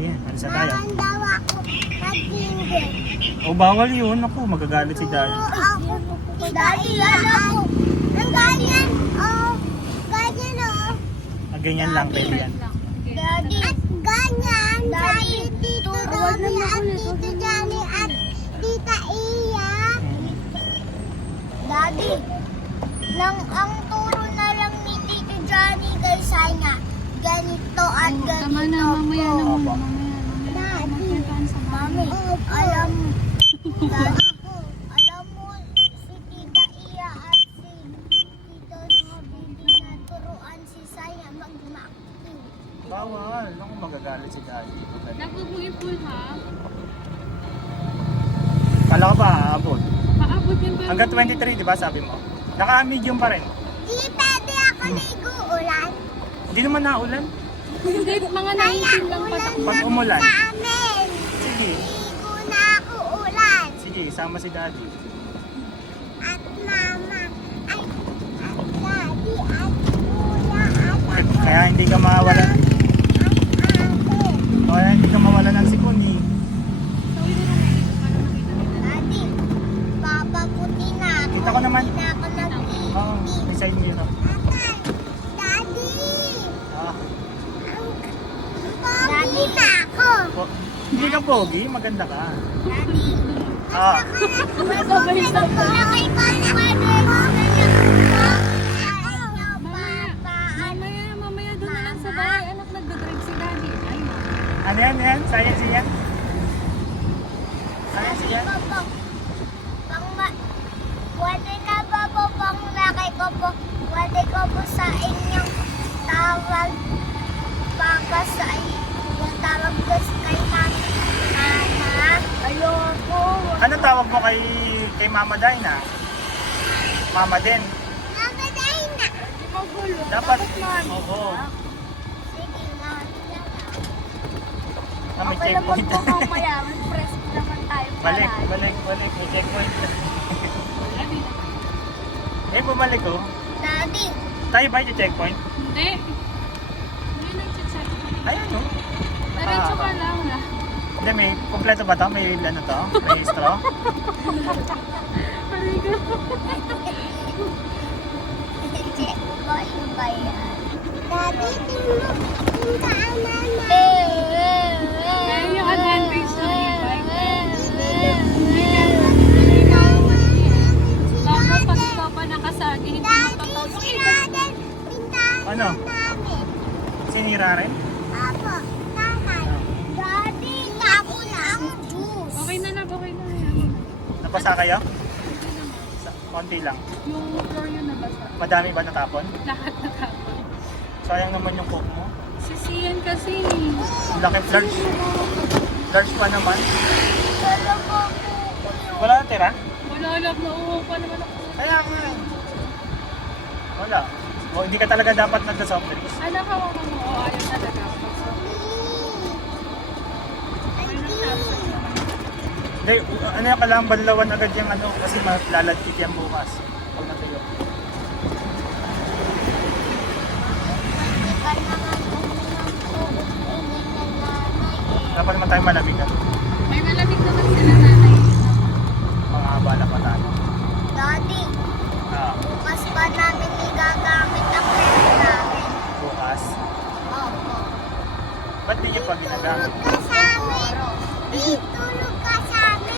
Ayan, alisa tayo. Saan daw ako matingin? O bawal yun. Ako, magagalit si Daddy. Daddy, alam mo. Ang ganyan. Oh, ganyan oh. Ganyan lang, pwede yan. Daddy. At ganyan. Sabi Tito Romy at Tito Johnny at Tita Iya. Daddy, ang turo na lang ni Tito Johnny kay Saya. Ganito at ganito. Tama na, mamaya na po. muna. Daddy, Mami, alam mo, si Tita Iya at si Tito Nobibi na turuan si Saya mag-acting. Bawal. Ako, magagalit si Daddy. Dapat mo i-pull ha. Kala ko ba aabot? Paabot yan ba? Hanggang 23, di ba sabi mo? Naka-medium pa rin. Di pwede ako nag-uulan. Hindi naman naulan. Hindi, mga 19 lang patak. Pag umulan. Sa amin. Sige. Ligo na ako ulan. Sige, isama si Daddy. At mama. Ay, daddy at kuya at Kaya hindi ka mawalan. ate. Kaya hindi ka mawalan ng sikuni. Daddy, papaputi na ako. Kita ko naman. Hindi na ako nag-iipin. Oo, may side mirror. Daddy! Ah, Pogi na ako. hindi ka pogi, maganda ka. Daddy, Ah, Sabay sa nakay ko na Mamaya doon na lang sa bahay. Anak, nagdadrive si Daddy. Ay, ano yan? Science yan? Science yan? Pwede na ba po pang lakay ko po? Pwede ko po sa inyong tawag baka sa yung tawag ko kay mami. Anak, ayoko. Ano tawag mo kay Mama Dina? Mama din. Mama Dina. Magulo. Dapat, mami. oo. Sige, mami na lang. May Okay naman checkpoint. po mamaya. Mag-press naman tayo. Balik. May checkpoint. Bumalik oh. Daddy. Tayo ba yung checkpoint? hindi. Hindi nag-check. Ayun oh. Diretso ka lang na. Hindi, may kompleto ba to? May ano to? May straw? Checkpoint ba yan? Daddy, tingnan na. Kaya yung advantage ng e-bike. Baka pag ikaw pa nakasagi, hindi mo Daddy, papasok. siradan pintahan Ano? namin. Sinira rin? Apo, nanay. Daddy, tapo na ang juice. Okay na lang, okay na yan. Napasa kayo? Konti lang. Yung floor yun nabasa. Madami ba natapon? Lahat natapon. Sayang naman yung coke mo. Sisiyan kasi. Ang laki large. Large pa naman. Wala po po. Wala na tira? Wala lang, nauuho pa naman ako. Kaya nga. Wala. O, hindi ka talaga dapat nagda-soft drinks. Alam ka mo, ayaw talaga ako. Hindi, ano yung kailangan banlawan agad yung ano kasi malaladkit yan bukas. Pag natuyo. Dapat naman tayo malamig ah. May malamig naman sila nanay. Mga bala pa tayo. Daddy, Ah, bukas pa namin igagamit ang pera namin. bukas. Opo. Ba't di nyo pa ginagamit? Kasi